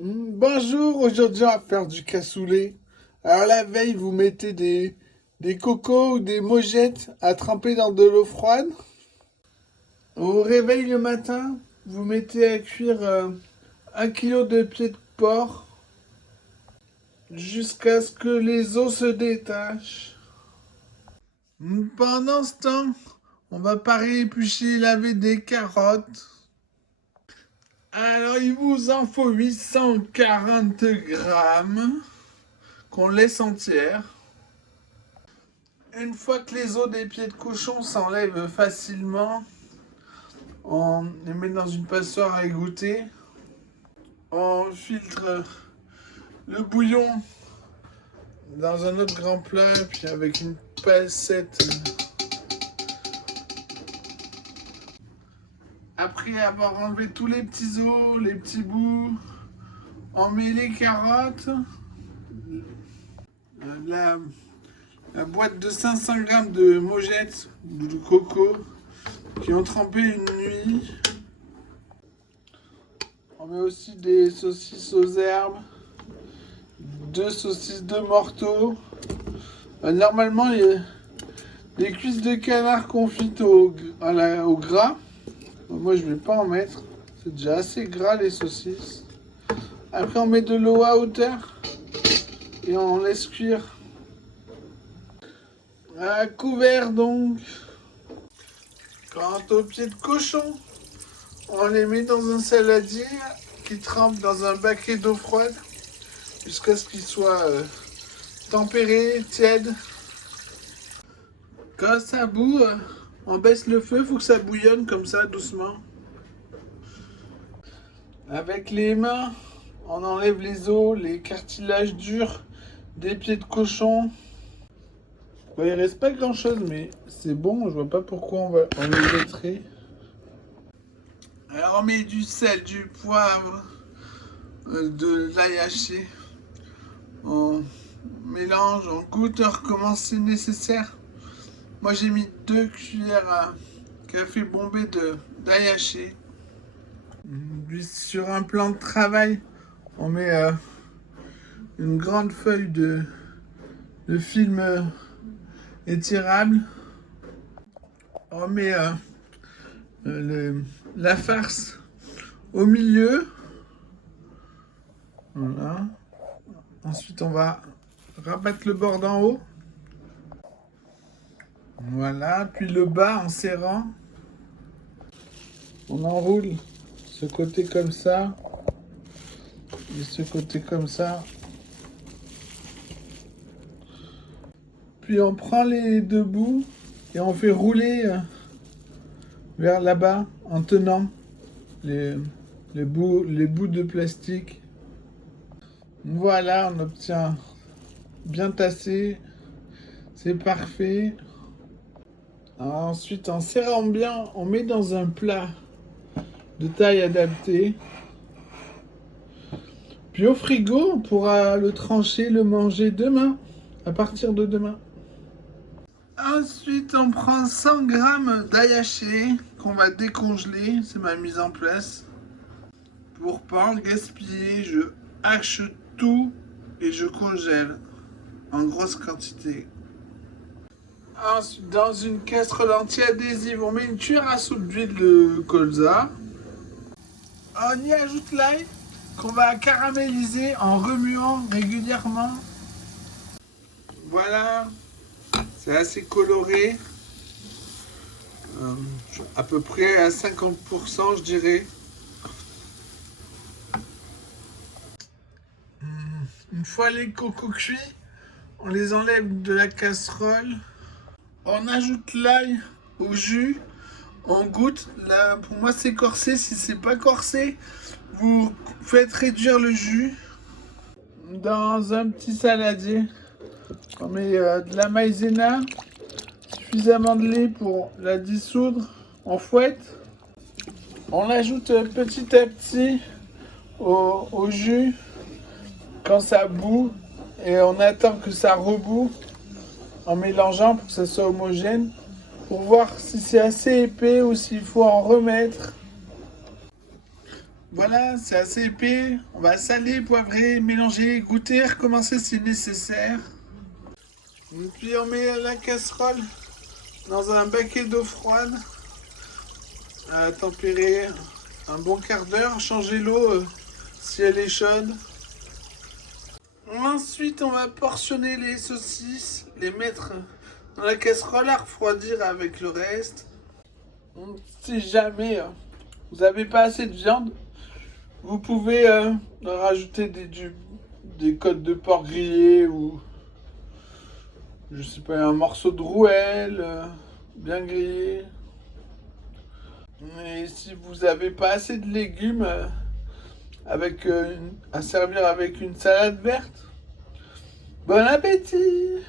Bonjour, aujourd'hui on va faire du cassoulet. Alors la veille, vous mettez des cocos ou des mojettes à tremper dans de l'eau froide. Au réveil le matin, vous mettez à cuire 1 kilo de pieds de porc jusqu'à ce que les os se détachent. Pendant ce temps, on va parer, éplucher et laver des carottes. Alors il vous en faut 840 grammes qu'on laisse entières. Une fois que les os des pieds de cochon s'enlèvent facilement, on les met dans une passoire à égoutter. On filtre le bouillon dans un autre grand plat, puis avec une pincette. Après avoir enlevé tous les petits os, les petits bouts, on met les carottes, la, la boîte de 500 grammes de mojettes ou de coco qui ont trempé une nuit. On met aussi des saucisses aux herbes, 2 saucisses de morteau. Normalement, les cuisses de canard confites au gras. Moi, je vais pas en mettre. C'est déjà assez gras les saucisses. Après, on met de l'eau à hauteur et on laisse cuire. À couvert donc. Quant aux pieds de cochon, on les met dans un saladier qui trempe dans un baquet d'eau froide jusqu'à ce qu'il soit tempéré, tiède. Quand ça bout, on baisse le feu, faut que ça bouillonne comme ça doucement. Avec les mains, on enlève les os, les cartilages durs des pieds de cochon. Bon, il reste pas grand chose, mais c'est bon, je vois pas pourquoi on les jetterait. Alors on met du sel, du poivre, de l'ail haché. On mélange, on goûte, on recommence si nécessaire. Moi j'ai mis 2 cuillères à café bombé d'ail haché. Puis sur un plan de travail, on met une grande feuille de film étirable. On met la farce au milieu. Voilà. Ensuite, on va rabattre le bord d'en haut. Voilà. Puis le bas en serrant. On enroule ce côté comme ça. Et ce côté comme ça. Puis on prend les 2 bouts et on fait rouler vers là-bas en tenant les bouts de plastique. Voilà, on obtient bien tassé. C'est parfait. Alors ensuite, en serrant bien, on met dans un plat de taille adaptée. Puis au frigo, on pourra le trancher, le manger demain, à partir de demain. Ensuite, on prend 100 grammes d'ail haché qu'on va décongeler. C'est ma mise en place. Pour pas en gaspiller, je hache tout et je congèle en grosse quantité. Ensuite, dans une casserole anti-adhésive, on met une cuillère à soupe d'huile de colza. On y ajoute l'ail qu'on va caraméliser en remuant régulièrement. Voilà, c'est assez coloré. À peu près à 50%, je dirais. Une fois les cocos cuits, on les enlève de la casserole. On ajoute l'ail au jus. On goûte. Là, pour moi, c'est corsé. Si c'est pas corsé, vous faites réduire le jus. Dans un petit saladier, on met de la maïzena, suffisamment de lait pour la dissoudre. On fouette. On l'ajoute petit à petit au jus quand ça bout et on attend que ça rebout en mélangeant pour que ça soit homogène pour voir si c'est assez épais ou s'il faut en remettre. Voilà, c'est assez épais. On va saler, poivrer, mélanger, goûter, recommencer si nécessaire. Et puis on met la casserole dans un baquet d'eau froide à tempérer un bon quart d'heure. Changer l'eau si elle est chaude. Ensuite, on va portionner les saucisses, les mettre dans la casserole à refroidir avec le reste. Si jamais vous n'avez pas assez de viande, vous pouvez rajouter des côtes de porc grillées ou je sais pas, un morceau de rouelle bien grillé. Et si vous n'avez pas assez de légumes à servir avec une salade verte, bon appétit!